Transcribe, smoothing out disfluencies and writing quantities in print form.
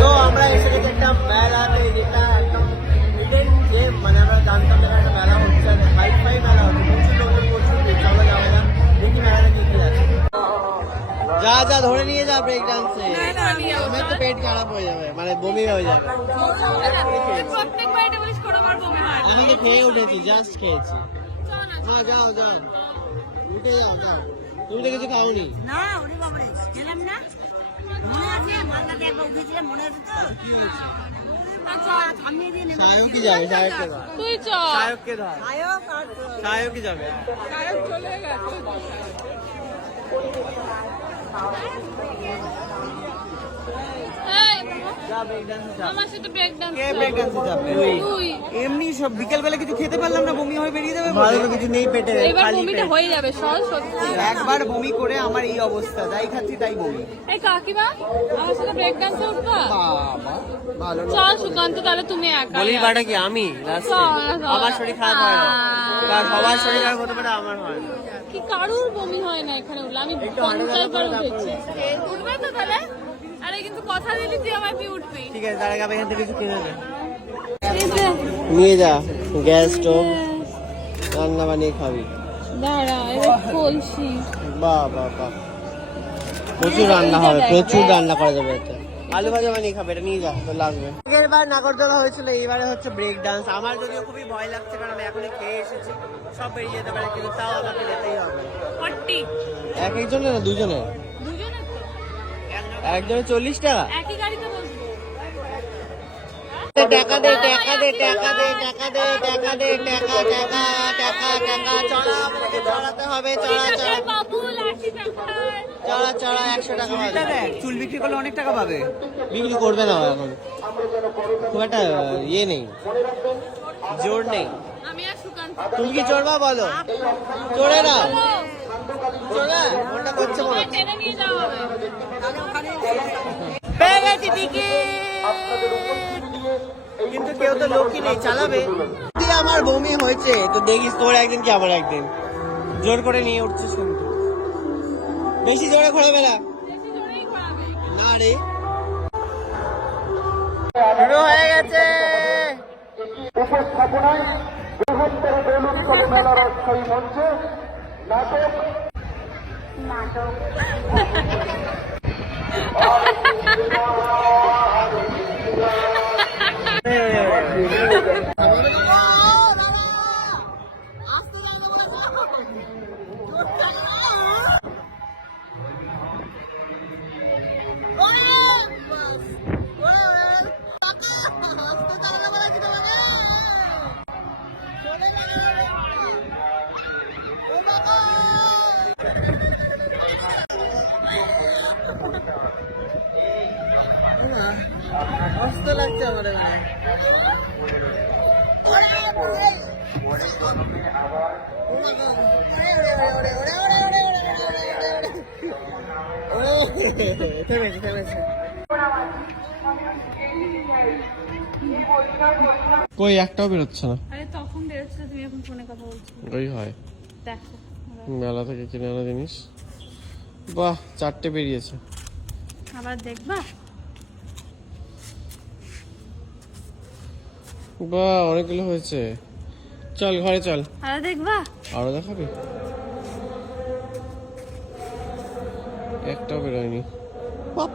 তো আমরা এসে দেখি একটা মেলাতে, যেটা একদম হিডেন জেম, মানে আমরা জানতাম না একটা মেলা হচ্ছে, হাই-ফাই মেলা হচ্ছে, প্রচুর লোকের প্রচুর ভিড়। চলো যাওয়া যাক, দেখি মেলাটা কি কি আছে। যা যা ধরে নিয়ে যা ব্রেক ডান্সে, আমার তো পেট খারাপ হয়ে যাবে, মানে বমি হয়ে যাবে। আমি তো খেয়ে উঠেছি, জাস্ট খেয়েছি। হ্যাঁ যাও যাও, উঠে যাও যাও। তুমি তো কিছু খাওনি? না ওরে বাবারে গেলাম না, মনে আছে মালদাতে একবার উঠেছিলাম, মনে আছে তো? কি হয়েছে? আচ্ছা থামিয়ে দিয়ে নেব। সায়ক কি যাবে? সায়ককে ধর, তুই চল। সায়ককে ধর, আয়ক আর সায়ক কি যাবে? চলে গেছে। যা ব্রেক ডান্সে যা। আমার সাথে ব্রেক ডান্স। কে ব্রেক ডান্সে যাবে? তুই। এমনি সব বিকেল বেলা কিছু খেতে পারলাম না, বমি হয়ে বেরিয়ে যাবে। ভালো তো কিছু নেই পেটে, এবার খালি বমিটা পেট। হয়ে যাবে, সর সত্যি। একবার বমি করে আমার এই অবস্থা, যাই খাচ্ছি তাই বমি। এই কাকিমা, আমার সাথে ব্রেক ডান্সে উঠবা? বাবা ভালো লোক। চল সুকান্ত, তাহলে তুমি একা। বলির বাটা কি আমি লাস্টে? চল। আমার শরীর খারাপ হয় না, কারণ সবার শরীর খারাপ হতে পারে, আমার হয় না। কি কারুর বমি হয় না এখানে উঠলে? আমি একটু হাঁটা 50 বার চলা উঠেছি। উঠবে তো তাহলে? আরে কিন্তু কথা দিলি তুই আমায়, তুই উঠবি। ঠিক আছে, তার আগে আমি এখান থেকে কিছু কিনে দে। এই যে, নিয়ে যা গ্যাস স্টোভ, রান্না বানিয়ে খাবি। দাঁড়া এবার কলসি। বাহ বাহ বাহ, প্রচুর রান্না হবে, প্রচুর রান্না করা যাবে এতে। আলু ভাজা বানিয়ে খাবে, এটা নিয়ে যা, তো লাগবে। আগের বার নাগরদোলা হয়েছিল, এইবারে হচ্ছে ব্রেক ডান্স। আমার যদিও খুবই ভয় লাগছে, কারণ আমি এখনই খেয়ে এসেছি, সব বেরিয়ে যেতে পারে, কিন্তু তাও আমাকে যেতেই হবে। 40 এক একজনের না দুজনের? দুজনে তো একজনের 40 টাকা। একই গাড়িতে বসবো। টাকা দে টাকা দে টাকা দে টাকা দে টাকা দে টাকা টাকা টাকা টাকা, চড়া আমাদেরকে চড়াতে হবে, চড়া চড়া বাবু লাঠি টাকা। চড়া চড়া 100 টাকা পাবে। চুল বিক্রি করলে অনেক টাকা পাবে। বিক্রি করবে না এখন, খুব একটা ইয়ে নেই, জোর নেই। আমি আর সুকান্ত। তুমি কি চড়বা বলো? চড়ে না, চড়ে মনটা করছে মনে হচ্ছে। টেনে নিয়ে যাওয়া হবে। পেয়ে গেছি টিকিট, কিন্তু কেউ তো লোকই নেই চালাবে। যদি আমার বমি হয়েছে তো দেখিস, তোর একদিন কি আমার একদিন। জোর করে নিয়ে উঠছিস কিন্তু, বেশি জোরে ঘোরাবে না। বেশি জোরেই ঘোরাবে। না রে, শুরু হয়ে গেছে। উপস্থাপনায় বৃহত্তর দোল উৎসব মেলার অস্থায়ী মঞ্চে নাটক অস্ত লাগছে আমার এখানে। থেমেছে থেমেছে। কই একটাও বেরোচ্ছে না। আরে তখন বেরোচ্ছিল, তুমি এখন ফোনে কথা বলছো। ওই হয় দেখো মেলা থেকে কিনে আনা জিনিস। বাহ, 4টে বেরিয়েছে। আবার দেখবা। বাহ, অনেকগুলো হয়েছে। চল ঘরে চল, আরে দেখবা। আরো দেখাবি? একটাও বেরোয়নি। বাপ।